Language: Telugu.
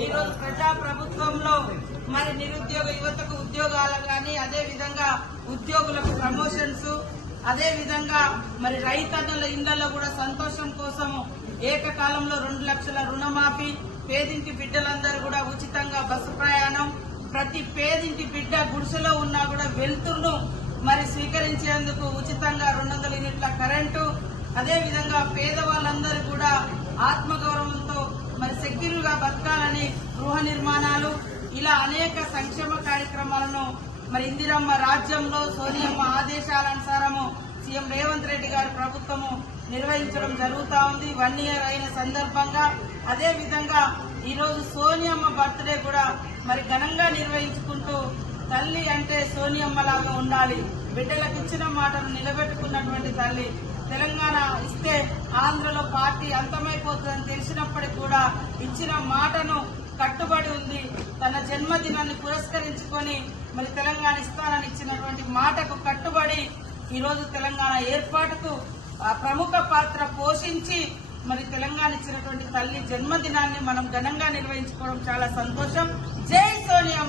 ఈరోజు ఈ రోజు ప్రజా ప్రభుత్వంలో మరి నిరుద్యోగ యువతకు ఉద్యోగాలు కానీ అదే విధంగా ఉద్యోగులకు ప్రమోషన్స్ అదే విధంగా మరి రైతన్నుల ఇళ్ళలో కూడా సంతోషం కోసం ఏకకాలంలో రెండు లక్షల రుణమాఫీ పేదింటి బిడ్డలందరూ కూడా ఉచితంగా బస్సు ప్రయాణం ప్రతి పేదింటి బిడ్డ గుడిసెలో ఉన్నా కూడా వెలుతురును మరి స్వీకరించేందుకు ఉచితంగా రెండు వందల యూనిట్ల కరెంటు అదేవిధంగా పేదవాళ్ళందరూ కూడా ఆత్మగౌరవంతో మరి సెక్యూర్గా బతకాలని గృహ నిర్మాణాలు ఇలా అనేక సంక్షేమ కార్యక్రమాలను మరి ఇందిరమ్మ రాజ్యంలో సోనియమ్మ ఆదేశాలనుసారము సీఎం రేవంత్ రెడ్డి గారి ప్రభుత్వము నిర్వహించడం జరుగుతా ఉంది. వన్ ఇయర్ అయిన సందర్భంగా అదే విధంగా ఈ సోనియమ్మ బర్త్డే కూడా మరి ఘనంగా నిర్వహించుకుంటూ తల్లి అంటే సోనియమ్మ లాగా ఉండాలి. బిడ్డలకు ఇచ్చిన మాటను నిలబెట్టుకున్నటువంటి తల్లి తెలంగాణ ఇస్తే ఆంధ్రలో పార్టీ అంతమైపోతుందని తెలిసినప్పటికీ కూడా ఇచ్చిన మాటను కట్టుబడి ఉంది. తన జన్మదినాన్ని పురస్కరించుకొని మరి తెలంగాణ ఇస్తానని ఇచ్చినటువంటి మాటకు కట్టుబడి ఈరోజు తెలంగాణ ఏర్పాటుకు ఆ ప్రముఖ పాత్ర పోషించి మరి తెలంగాణ ఇచ్చినటువంటి తల్లి జన్మదినాన్ని మనం ఘనంగా నిర్వహించుకోవడం చాలా సంతోషం. జై సోనియా